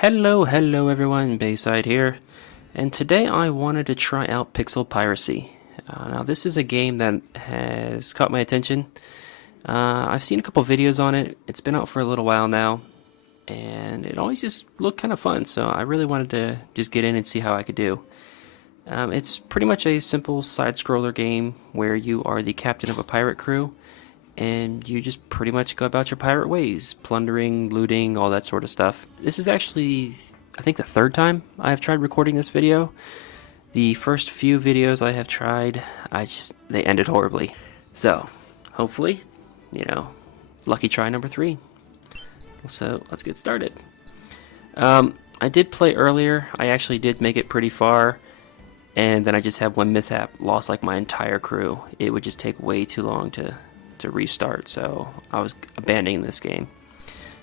Hello everyone, Baysyde here, and today I wanted to try out Pixel Piracy. Now this is a game that has caught my attention. I've seen a couple videos on it. It's been out for a little while now, and it always just looked kind of fun, so I really wanted to just get in and see how I could do. It's pretty much a simple side-scroller game where you are the captain of a pirate crew, and you just pretty much go about your pirate ways, plundering, looting, all that sort of stuff. This is actually, I think, the third time I've tried recording this video. The first few videos I have tried, they ended horribly. So, hopefully, lucky try number 3. So, let's get started. I did play earlier. I actually did make it pretty far, and then I just had one mishap, lost like my entire crew. It would just take way too long to restart, so I was abandoning this game.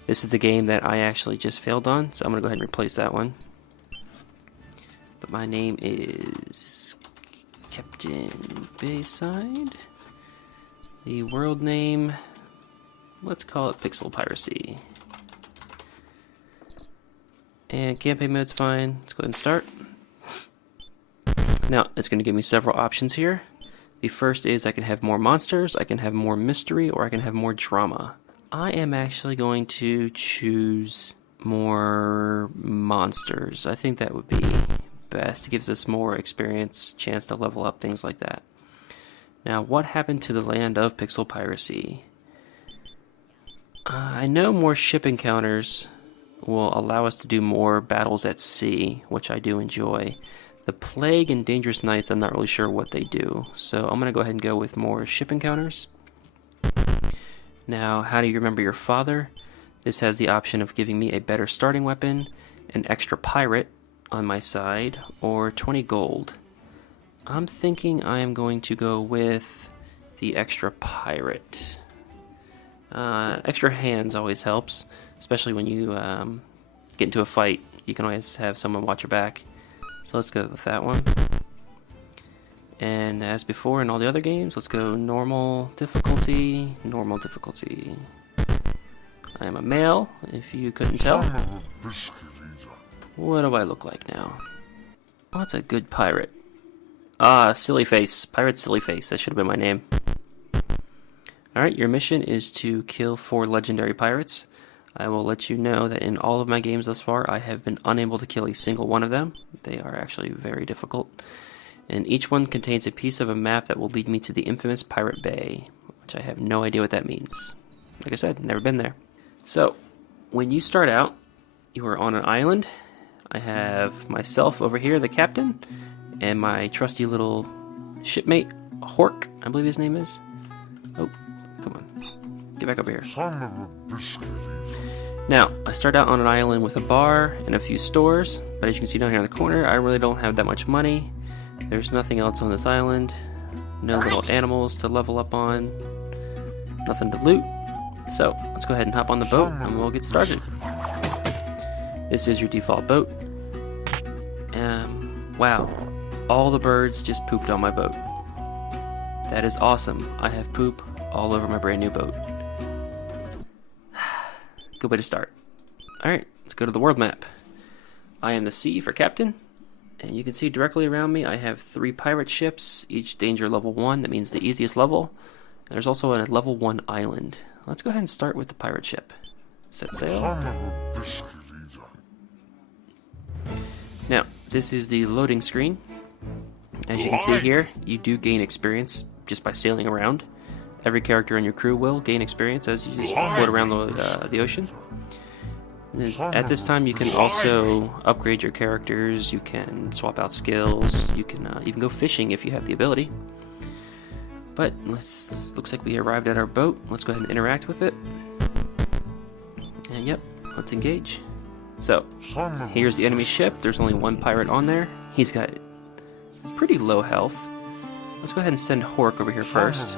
This is the game that I actually just failed on, so I'm gonna go ahead and replace that one. But my name is Captain Baysyde. The world name, let's call it Pixel Piracy. And campaign mode's fine. Let's go ahead and start. Now, it's gonna give me several options here. The first is I can have more monsters, I can have more mystery, or I can have more drama. I am actually going to choose more monsters. I think that would be best. It gives us more experience, chance to level up, things like that. Now, what happened to the land of Pixel Piracy? I know more ship encounters will allow us to do more battles at sea, which I do enjoy. The Plague and Dangerous Nights, I'm not really sure what they do, so I'm going to go ahead and go with more ship encounters. Now, how do you remember your father? This has the option of giving me a better starting weapon, an extra pirate on my side, or 20 gold. I'm thinking I am going to go with the extra pirate. Extra hands always helps, especially when you get into a fight. You can always have someone watch your back. So let's go with that one. And as before in all the other games, let's go normal difficulty, normal difficulty. I am a male, if you couldn't tell. What do I look like now? Oh, that's a good pirate. Silly face. Pirate Silly Face. That should have been my name. Alright, your mission is to kill 4 legendary pirates. I will let you know that in all of my games thus far, I have been unable to kill a single one of them. They are actually very difficult. And each one contains a piece of a map that will lead me to the infamous Pirate Bay, which I have no idea what that means. Like I said, never been there. So, when you start out, you are on an island. I have myself over here, the captain, and my trusty little shipmate, Hork, I believe his name is. Oh, come on. Get back up here. Now, I start out on an island with a bar and a few stores, but as you can see down here in the corner, I really don't have that much money. There's nothing else on this island. No little animals to level up on. Nothing to loot. So, let's go ahead and hop on the boat and we'll get started. This is your default boat. Wow. All the birds just pooped on my boat. That is awesome. I have poop all over my brand new boat. Good way to start. Alright, let's go to the world map. I am the sea for captain, and you can see directly around me I have 3 pirate ships, each danger level 1, that means the easiest level. And there's also a level 1 island. Let's go ahead and start with the pirate ship. Set sail. Now, this is the loading screen. As you can see here, you do gain experience just by sailing around. Every character on your crew will gain experience as you just float around the ocean. And at this time, you can also upgrade your characters. You can swap out skills. You can even go fishing if you have the ability. But looks like we arrived at our boat. Let's go ahead and interact with it. And yep, let's engage. So here's the enemy ship. There's only 1 pirate on there. He's got pretty low health. Let's go ahead and send Hork over here first.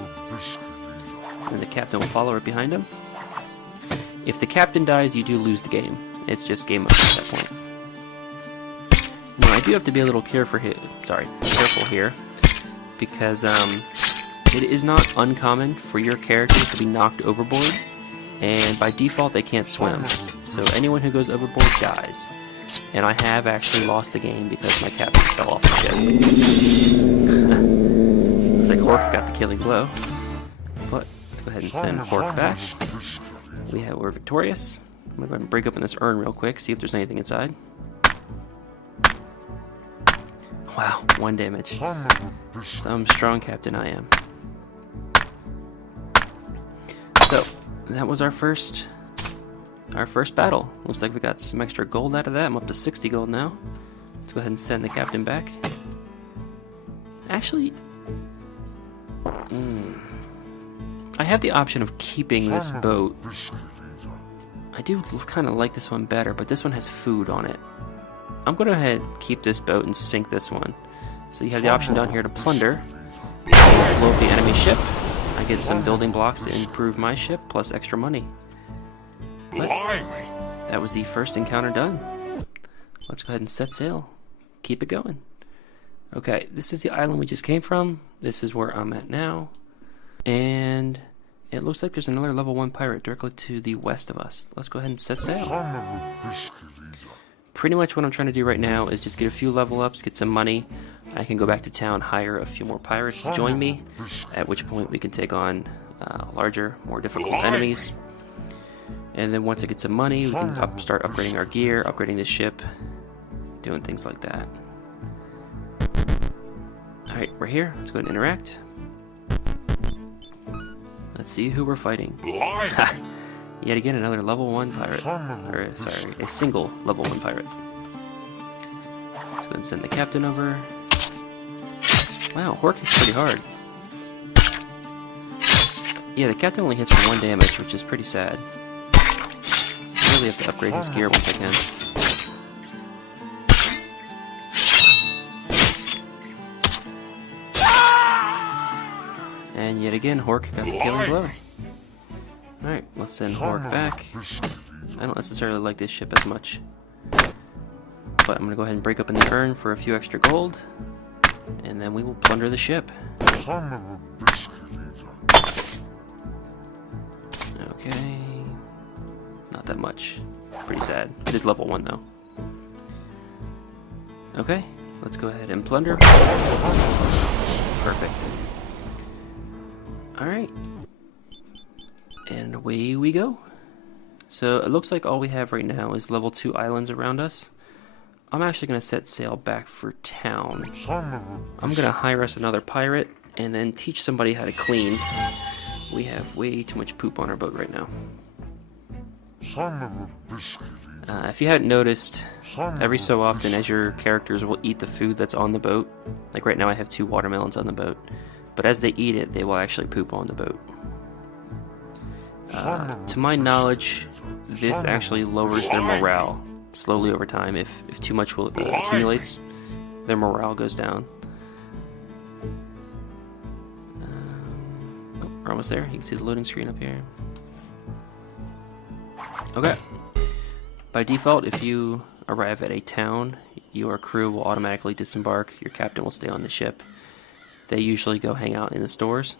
And the captain will follow right behind him. If the captain dies, you do lose the game. It's just game over at that point. Now, I do have to be a little careful here, because it is not uncommon for your character to be knocked overboard, and by default they can't swim. So anyone who goes overboard dies. And I have actually lost the game because my captain fell off the ship. Looks like Hork got the killing blow. But let's go ahead and send Hork back. We're victorious. I'm gonna go ahead and break open this urn real quick, see if there's anything inside. Wow, 1 damage. Some strong captain I am. So, that was our first battle. Looks like we got some extra gold out of that. I'm up to 60 gold now. Let's go ahead and send the captain back. Actually, I have the option of keeping this boat. I do kind of like this one better, but this one has food on it. I'm going to go ahead and keep this boat and sink this one. So you have the option down here to plunder. Blow up the enemy ship. I get some building blocks to improve my ship, plus extra money. But that was the first encounter done. Let's go ahead and set sail. Keep it going. Okay, this is the island we just came from. This is where I'm at now. And it looks like there's another level 1 pirate directly to the west of us. Let's go ahead and set sail. Pretty much what I'm trying to do right now is just get a few level ups, get some money. I can go back to town, hire a few more pirates to join me, at which point we can take on larger, more difficult enemies. And then once I get some money, we can start upgrading our gear, upgrading the ship, doing things like that. Alright, we're here. Let's go ahead and interact. Let's see who we're fighting. Yet again, another level 1 pirate. Or, sorry, a single level 1 pirate. Let's go ahead and send the captain over. Wow, Hork hits pretty hard. Yeah, the captain only hits for 1 damage, which is pretty sad. I really have to upgrade his gear once I can. And yet again, Hork got the killing blow. Alright, let's send Hork back. I don't necessarily like this ship as much. But I'm going to go ahead and break open the urn for a few extra gold. And then we will plunder the ship. Okay. Not that much. Pretty sad. It is level 1 though. Okay, let's go ahead and plunder. Perfect. Alright. And away we go. So it looks like all we have right now is level 2 islands around us. I'm actually going to set sail back for town. I'm going to hire us another pirate and then teach somebody how to clean. We have way too much poop on our boat right now. If you hadn't noticed, every so often as your characters will eat the food that's on the boat, like right now I have 2 watermelons on the boat, but as they eat it, they will actually poop on the boat. To my knowledge, this actually lowers their morale slowly over time. If too much accumulates, their morale goes down. We're almost there. You can see the loading screen up here. Okay. By default, if you arrive at a town, your crew will automatically disembark. Your captain will stay on the ship. They usually go hang out in the stores.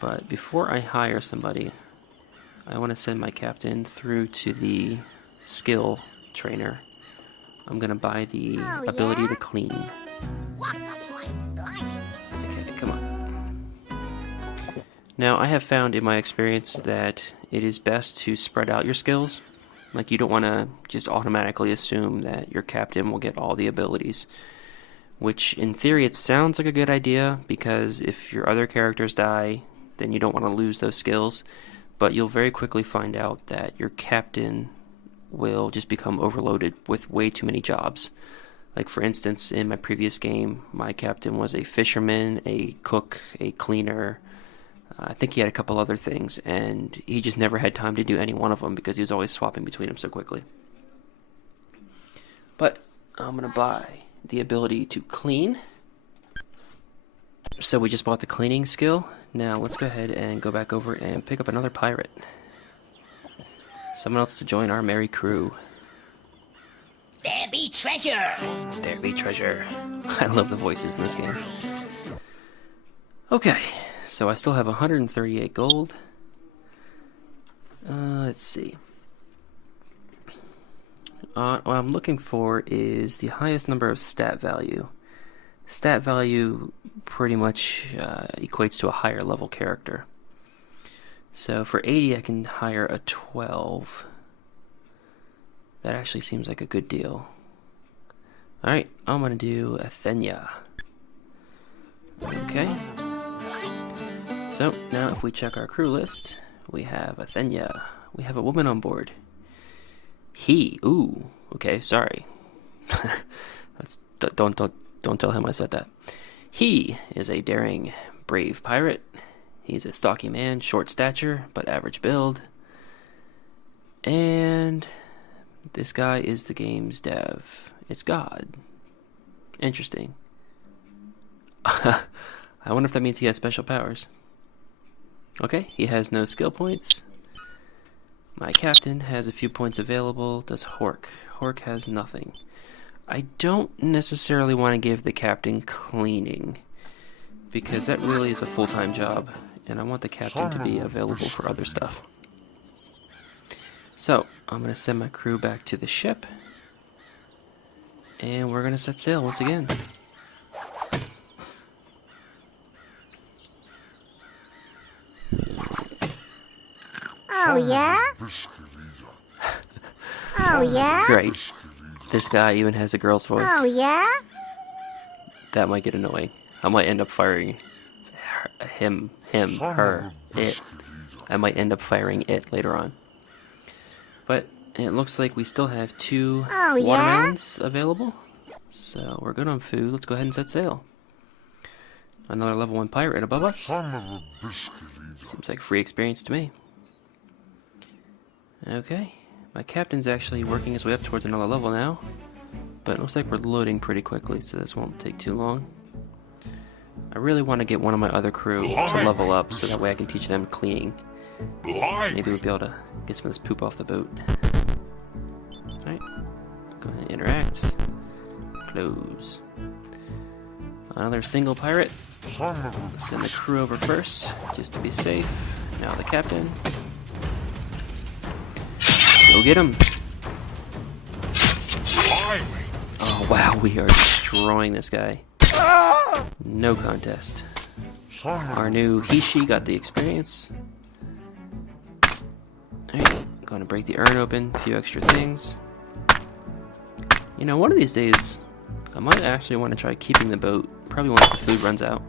But before I hire somebody, I want to send my captain through to the skill trainer. I'm going to buy the ability to clean. Okay, come on. Now, I have found in my experience that it is best to spread out your skills. Like, you don't want to just automatically assume that your captain will get all the abilities. Which, in theory, it sounds like a good idea, because if your other characters die, then you don't want to lose those skills. But you'll very quickly find out that your captain will just become overloaded with way too many jobs. Like, for instance, in my previous game, my captain was a fisherman, a cook, a cleaner. I think he had a couple other things, and he just never had time to do any one of them because he was always swapping between them so quickly. But I'm going to buy the ability to clean. So we just bought the cleaning skill. Now let's go ahead and go back over and pick up another pirate. Someone else to join our merry crew. There be treasure! There be treasure. I love the voices in this game. Okay, so I still have 138 gold. Let's see. what I'm looking for is the highest number of stat value. Stat value pretty much equates to a higher level character. So for 80 I can hire a 12. That actually seems like a good deal. Alright, I'm going to do Athenia. Okay. So now if we check our crew list, we have Athenia. We have a woman on board. Ooh, okay, sorry. Don't tell him I said that. He is a daring, brave pirate. He's a stocky man, short stature, but average build. And this guy is the game's dev. It's God. Interesting. I wonder if that means he has special powers. Okay, he has no skill points. My captain has a few points available. Does Hork? Hork has nothing. I don't necessarily want to give the captain cleaning, because that really is a full-time job, and I want the captain to be available for other stuff. So, I'm going to send my crew back to the ship, and we're going to set sail once again. Oh, yeah? Oh, yeah? Great. This guy even has a girl's voice. Oh, yeah? That might get annoying. I might end up firing him, her, it. I might end up firing it later on. But it looks like we still have 2 watermelons available. So we're good on food. Let's go ahead and set sail. Another level 1 pirate above us. Seems like free experience to me. Okay. My captain's actually working his way up towards another level now. But it looks like we're loading pretty quickly, so this won't take too long. I really want to get one of my other crew to level up so that way I can teach them cleaning. Maybe we'll be able to get some of this poop off the boat. Alright. Go ahead and interact. Close. Another single pirate. Let's send the crew over first, just to be safe. Now the captain. Go get him! Oh wow, we are destroying this guy. No contest. Our new Hishi got the experience. Alright, going to break the urn open, a few extra things. You know, one of these days, I might actually want to try keeping the boat, probably once the food runs out.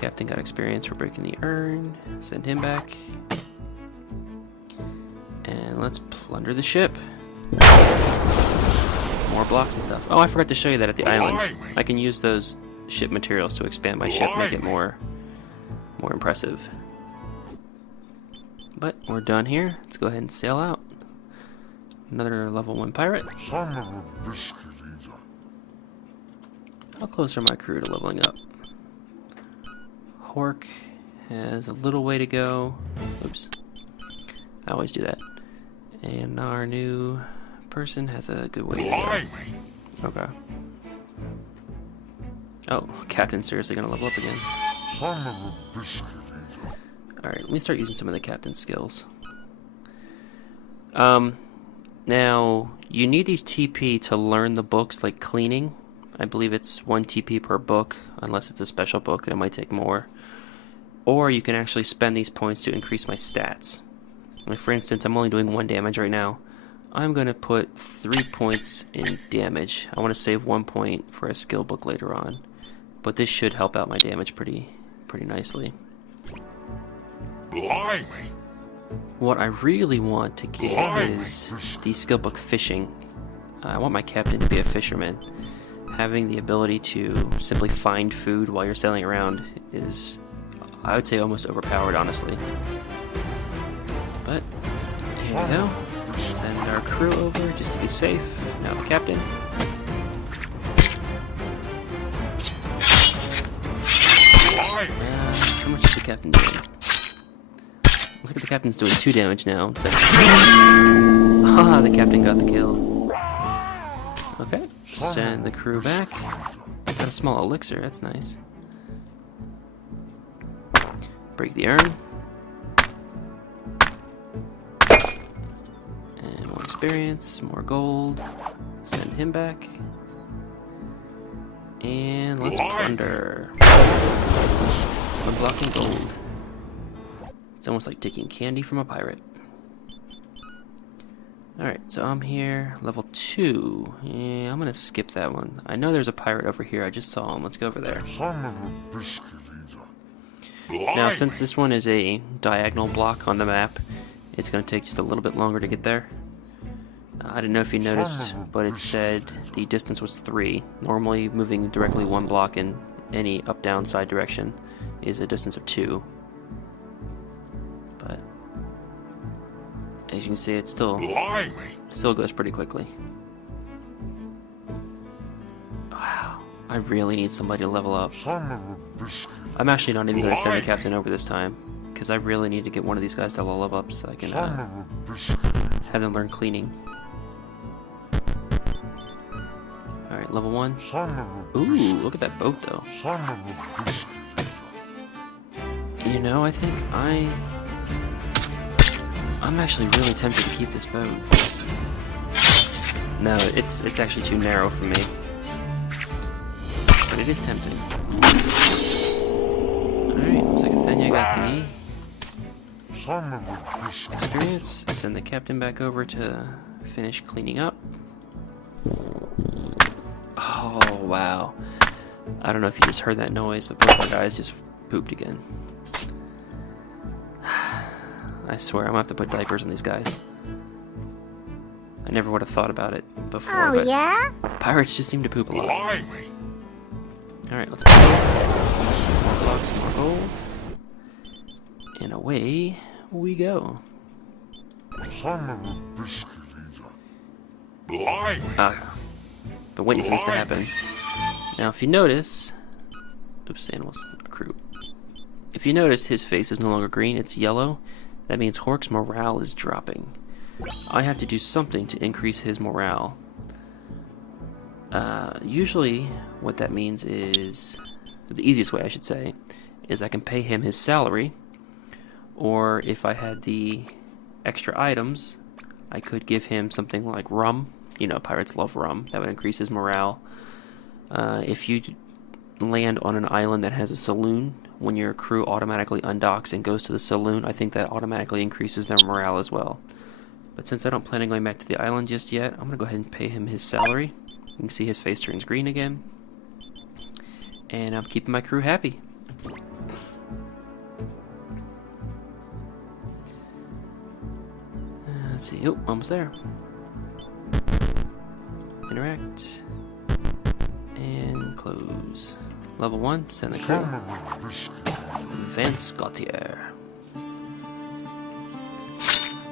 Captain got experience for breaking the urn, send him back. And let's plunder the ship. More blocks and stuff. Oh, I forgot to show you that at the island. I can use those ship materials to expand my ship, make it more impressive. But we're done here. Let's go ahead and sail out. Another level 1 pirate. How close are my crew to leveling up? Hork has a little way to go. Oops. I always do that. And our new person has a good way to go. Okay. Oh, Captain's seriously gonna level up again. Alright, let me start using some of the captain's skills. Now, you need these TP to learn the books like cleaning. I believe it's 1 TP per book, unless it's a special book, then it might take more. Or you can actually spend these points to increase my stats. Like for instance, I'm only doing 1 damage right now. I'm going to put 3 points in damage. I want to save 1 point for a skill book later on. But this should help out my damage pretty nicely. Blimey. What I really want to get is the skill book fishing. I want my captain to be a fisherman. Having the ability to simply find food while you're sailing around is, I would say, almost overpowered, honestly. But here we go. Send our crew over just to be safe. Now the captain. How much is the captain doing? Looks like the captain's doing 2 damage now. So. Ah, the captain got the kill. Okay, send the crew back. Got a small elixir, that's nice. Break the urn. And more experience, more gold. Send him back. And let's plunder. Unblocking gold. It's almost like taking candy from a pirate. Alright, so I'm here, level 2. Yeah, I'm gonna skip that one. I know there's a pirate over here, I just saw him. Let's go over there. Now, since this one is a diagonal block on the map, it's gonna take just a little bit longer to get there. I didn't know if you noticed, but it said the distance was 3. Normally, moving directly 1 block in any up-down side direction is a distance of 2. But as you can see, it still goes pretty quickly. Wow, I really need somebody to level up. I'm actually not even going to send the captain over this time, because I really need to get one of these guys to level up so I can have them learn cleaning. Alright, level 1. Ooh, look at that boat though. You know, I think I'm actually really tempted to keep this boat. No, it's actually too narrow for me. But it is tempting. Alright, looks like Athenia got the experience. Send the captain back over to finish cleaning up. Oh, wow. I don't know if you just heard that noise, but both our guys just pooped again. I swear, I'm gonna have to put diapers on these guys. I never would have thought about it before, but yeah? pirates just seem to poop a lot. Alright, let's go. More blocks, more gold. And away we go. Been waiting for this to happen. Now, if you notice... Oops, animals. Crew. If you notice, his face is no longer green, it's yellow. That means Hork's morale is dropping. I have to do something to increase his morale. Usually, what that means is... The easiest way, I should say, is I can pay him his salary. Or if I had the extra items, I could give him something like rum. You know, pirates love rum. That would increase his morale. If you land on an island that has a saloon, when your crew automatically undocks and goes to the saloon, I think that automatically increases their morale as well. But since I don't plan on going back to the island just yet, I'm going to go ahead and pay him his salary. You can see his face turns green again. And I'm keeping my crew happy. Let's see. Oh, almost there. Interact. And close. Level 1, send the crew. Vance Gautier.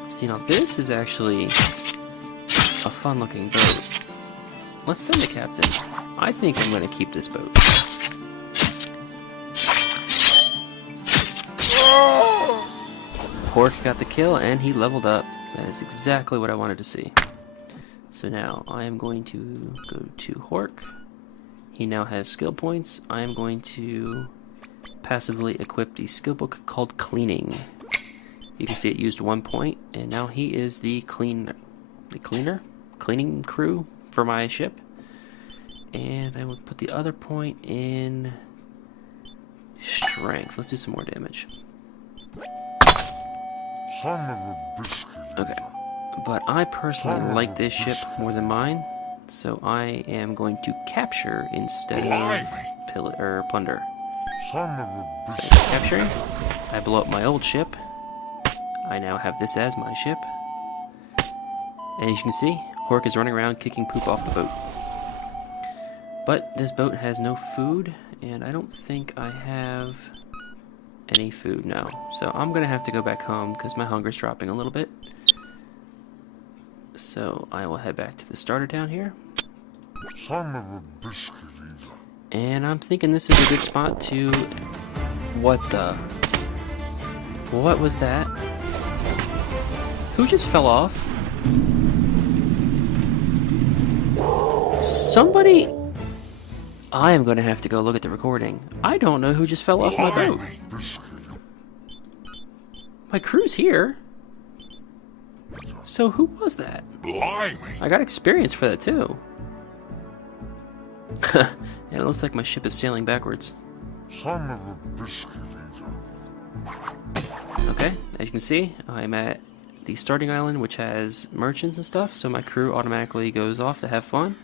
See, now this is actually a fun looking boat. Let's send the captain. I think I'm going to keep this boat. Hork got the kill and he leveled up. That is exactly what I wanted to see. So now I am going to go to Hork. He now has skill points. I am going to passively equip the skill book called Cleaning. You can see it used 1 point, and now he is the cleaning crew for my ship. And I will put the other point in strength. Let's do some more damage. Okay, but I personally like this ship more than mine, so I am going to capture instead of plunder. So capturing, I blow up my old ship. I now have this as my ship. And as you can see, Hork is running around kicking poop off the boat. But this boat has no food, and I don't think I have any food now. So I'm going to have to go back home because my hunger's dropping a little bit. So I will head back to the starter town here. And I'm thinking this is a good spot to... What was that? Who just fell off? Somebody... I am going to have to go look at the recording. I don't know who just fell off my boat. My crew's here. So who was that? Blimey. I got experience for that too. And it looks like my ship is sailing backwards. Son of a biscuit eater. Okay, as you can see, I'm at the starting island, which has merchants and stuff, so my crew automatically goes off to have fun.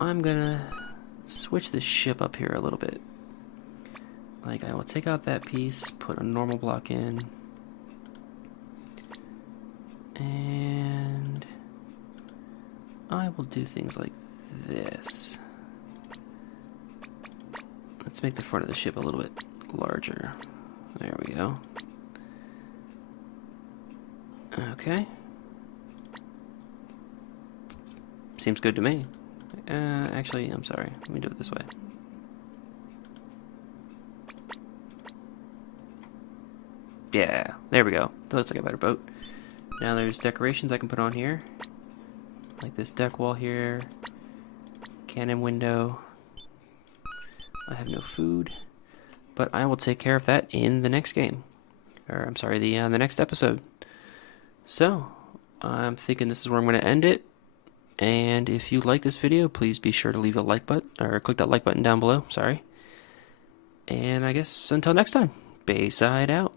I'm gonna switch this ship up here a little bit. Like, I will take out that piece, put a normal block in, and I will do things like this. Let's make the front of the ship a little bit larger. There we go. Okay. Seems good to me. Actually, I'm sorry. Let me do it this way. Yeah, there we go. That looks like a better boat. Now there's decorations I can put on here. Like this deck wall here. Cannon window. I have no food. But I will take care of that in the next game. Or, I'm sorry, the next episode. So, I'm thinking this is where I'm going to end it. And if you like this video, please be sure to leave a like button, or click that like button down below, sorry. And I guess until next time, Bayside out.